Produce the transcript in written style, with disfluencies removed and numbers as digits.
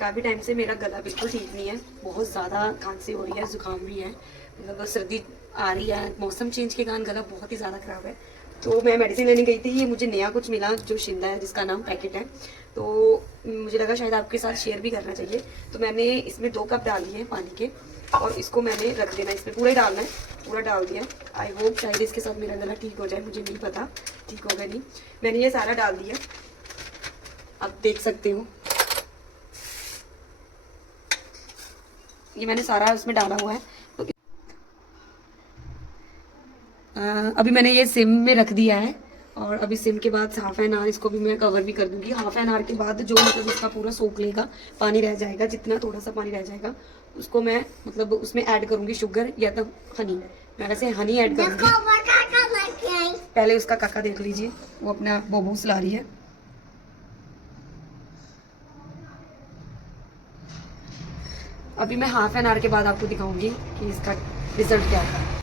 काफ़ी टाइम से मेरा गला बिल्कुल ठीक नहीं है, बहुत ज़्यादा खांसी हो रही है, जुकाम भी है, मतलब सर्दी आ रही है, मौसम चेंज के कारण गला बहुत ही ज़्यादा ख़राब है। तो मैं मेडिसिन लेने गई थी, ये मुझे नया कुछ मिला जो शिंदा है, जिसका नाम पैकेट है। तो मुझे लगा शायद आपके साथ शेयर भी करना चाहिए। तो मैंने इसमें 2 कप डाल दिए पानी के, और इसको मैंने रख देना, इसमें पूरा ही डालना है, पूरा डाल दिया। आई होप शायद इसके साथ मेरा गला ठीक हो जाए, मुझे नहीं पता ठीक होगा नहीं। मैंने ये सारा डाल दिया, आप देख सकते हो, ये मैंने सारा उसमें डाला हुआ है। तो अभी मैंने ये सिम में रख दिया है, और अभी सिम के बाद हाफ एन आवर इसको भी मैं कवर भी कर दूंगी। हाफ एन आवर के बाद जो मतलब इसका पूरा सोख लेगा, पानी रह जाएगा, जितना थोड़ा सा पानी रह जाएगा उसको मैं मतलब उसमें ऐड करूंगी शुगर या तो हनी। मैं वैसे हनी ऐड करूंगी। पहले उसका काका देख लीजिए, वो अपना बोबू सुला रही है। अभी मैं हाफ एन आवर के बाद आपको दिखाऊंगी कि इसका रिजल्ट क्या था।